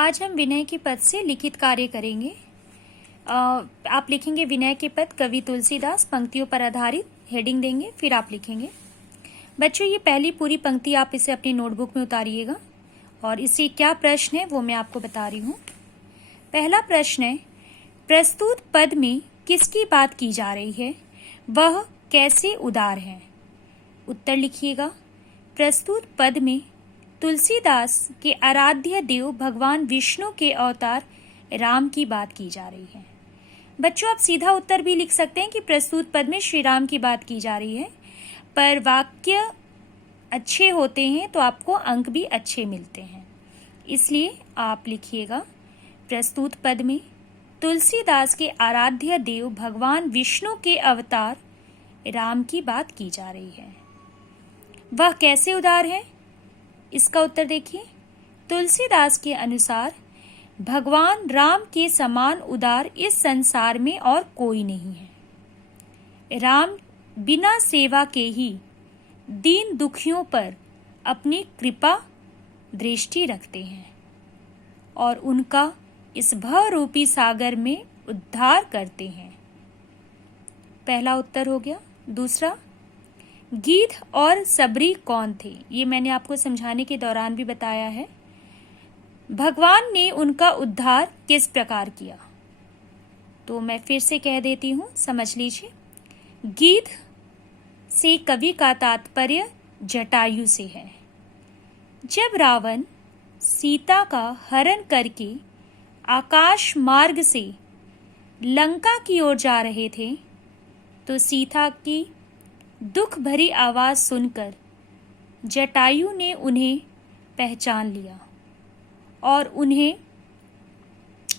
आज हम विनय के पद से लिखित कार्य करेंगे। आप लिखेंगे विनय के पद कवि तुलसीदास, पंक्तियों पर आधारित, हेडिंग देंगे, फिर आप लिखेंगे। बच्चों, ये पहली पूरी पंक्ति आप इसे अपनी नोटबुक में उतारिएगा और इससे क्या प्रश्न है वो मैं आपको बता रही हूँ। पहला प्रश्न है, प्रस्तुत पद में किसकी बात की जा रही है, वह कैसे उदार है। उत्तर लिखिएगा। प्रस्तुत पद में तुलसीदास के आराध्य देव भगवान विष्णु के अवतार राम की बात की जा रही है। बच्चों, आप सीधा उत्तर भी लिख सकते हैं कि प्रस्तुत पद में श्री राम की बात की जा रही है, पर वाक्य अच्छे होते हैं तो आपको अंक भी अच्छे मिलते हैं, इसलिए आप लिखिएगा प्रस्तुत पद में तुलसीदास के आराध्य देव भगवान विष्णु के अवतार राम की बात की जा रही है। वह कैसे उदार है, इसका उत्तर देखिए। तुलसीदास के अनुसार भगवान राम के समान उदार इस संसार में और कोई नहीं है। राम बिना सेवा के ही दीन दुखियों पर अपनी कृपा दृष्टि रखते हैं और उनका इस भवरूपी सागर में उद्धार करते हैं। पहला उत्तर हो गया। दूसरा, गीध और सबरी कौन थे, ये मैंने आपको समझाने के दौरान भी बताया है। भगवान ने उनका उद्धार किस प्रकार किया, तो मैं फिर से कह देती हूँ, समझ लीजिए। गीध से कवि का तात्पर्य जटायु से है। जब रावण सीता का हरण करके आकाश मार्ग से लंका की ओर जा रहे थे तो सीता की दुख भरी आवाज सुनकर जटायु ने उन्हें पहचान लिया और उन्हें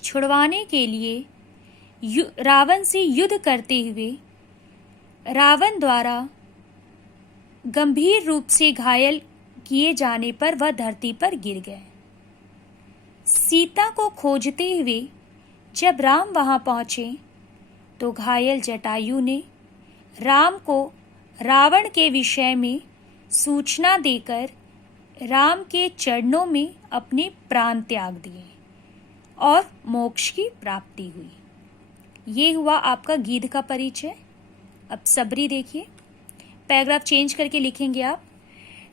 छुड़वाने के लिए रावण से युद्ध करते हुए रावण द्वारा गंभीर रूप से घायल किए जाने पर वह धरती पर गिर गए। सीता को खोजते हुए जब राम वहां पहुंचे तो घायल जटायु ने राम को रावण के विषय में सूचना देकर राम के चरणों में अपने प्राण त्याग दिए और मोक्ष की प्राप्ति हुई। ये हुआ आपका गीध का परिचय। अब सबरी देखिए, पैराग्राफ चेंज करके लिखेंगे आप।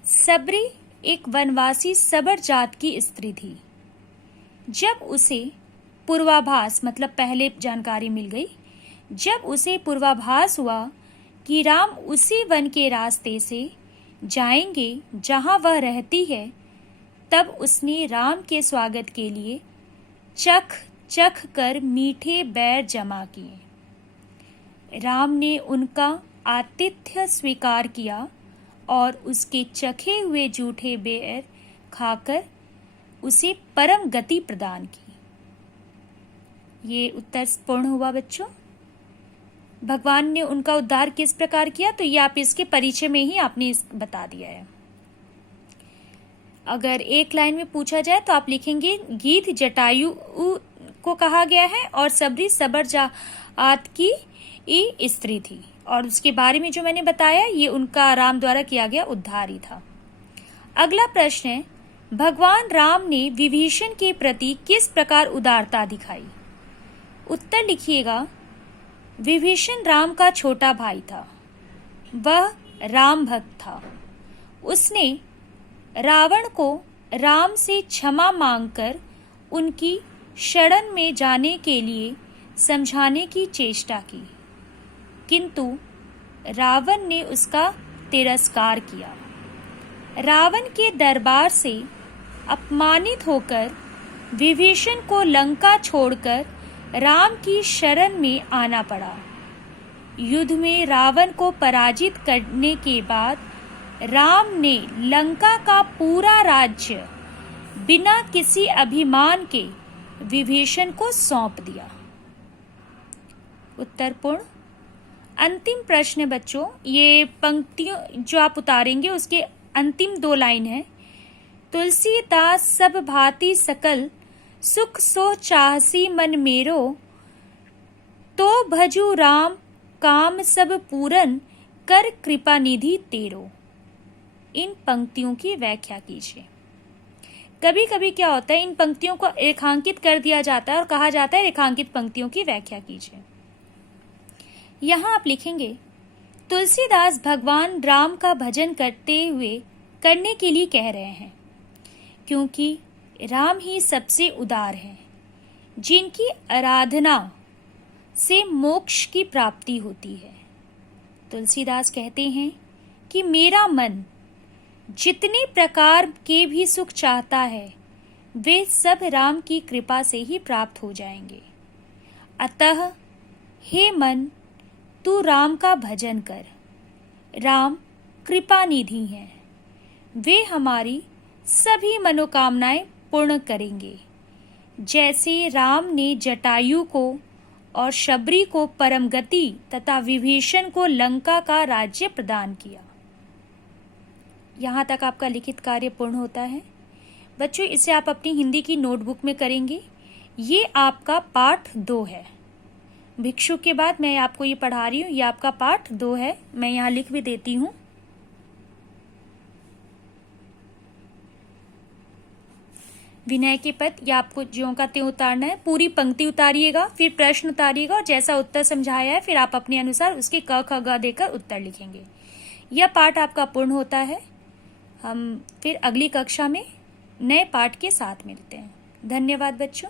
सबरी एक वनवासी सबर जात की स्त्री थी। जब उसे पूर्वाभास, मतलब पहले जानकारी मिल गई, जब उसे पूर्वाभास हुआ कि राम उसी वन के रास्ते से जाएंगे जहां वह रहती है, तब उसने राम के स्वागत के लिए चख चख कर मीठे बैर जमा किए। राम ने उनका आतिथ्य स्वीकार किया और उसके चखे हुए जूठे बैर खाकर उसे परम गति प्रदान की। ये उत्तर पूर्ण हुआ बच्चों। भगवान ने उनका उद्धार किस प्रकार किया, तो ये आप इसके परिचय में ही आपने बता दिया है। अगर एक लाइन में पूछा जाए तो आप लिखेंगे गीध जटायु को कहा गया है और सबरी सबर जात की स्त्री थी, और उसके बारे में जो मैंने बताया ये उनका राम द्वारा किया गया उद्धार ही था। अगला प्रश्न है, भगवान राम ने विभीषण के प्रति किस प्रकार उदारता दिखाई। उत्तर लिखिएगा। विभीषण राम का छोटा भाई था। वह राम भक्त था। उसने रावण को राम से क्षमा मांगकर उनकी शरण में जाने के लिए समझाने की चेष्टा की, किंतु रावण ने उसका तिरस्कार किया। रावण के दरबार से अपमानित होकर विभीषण को लंका छोड़कर राम की शरण में आना पड़ा। युद्ध में रावण को पराजित करने के बाद राम ने लंका का पूरा राज्य बिना किसी अभिमान के विभीषण को सौंप दिया। उत्तर पूर्ण। अंतिम प्रश्न है बच्चों, ये पंक्तियों जो आप उतारेंगे उसके अंतिम 2 लाइन है। तुलसीदास सब भांति सकल सुख सो चाहसी मन मेरो, तो भजू राम काम सब पूरन कर कृपा निधि तेरो। इन पंक्तियों की व्याख्या कीजिए। कभी कभी क्या होता है, इन पंक्तियों को रेखांकित कर दिया जाता है और कहा जाता है रेखांकित पंक्तियों की व्याख्या कीजिए। यहाँ आप लिखेंगे, तुलसीदास भगवान राम का भजन करने के लिए कह रहे हैं, क्योंकि राम ही सबसे उदार हैं, जिनकी आराधना से मोक्ष की प्राप्ति होती है। तुलसीदास कहते हैं कि मेरा मन जितने प्रकार के भी सुख चाहता है, वे सब राम की कृपा से ही प्राप्त हो जाएंगे। अतः हे मन, तू राम का भजन कर। राम कृपा निधि हैं, वे हमारी सभी मनोकामनाएं पूर्ण करेंगे। जैसे राम ने जटायु को और शबरी को परम गति तथा विभीषण को लंका का राज्य प्रदान किया। यहाँ तक आपका लिखित कार्य पूर्ण होता है। बच्चों, इसे आप अपनी हिंदी की नोटबुक में करेंगे। ये आपका पाठ 2 है। भिक्षु के बाद मैं आपको ये पढ़ा रही हूँ, ये आपका पाठ 2 है। मैं यहाँ लिख भी देती हूँ। विनय के पद, ये आपको ज्यों का त्यों उतारना है। पूरी पंक्ति उतारिएगा, फिर प्रश्न उतारिएगा और जैसा उत्तर समझाया है फिर आप अपने अनुसार उसके क ख ग देकर उत्तर लिखेंगे। यह पाठ आपका पूर्ण होता है। हम फिर अगली कक्षा में नए पाठ के साथ मिलते हैं। धन्यवाद बच्चों।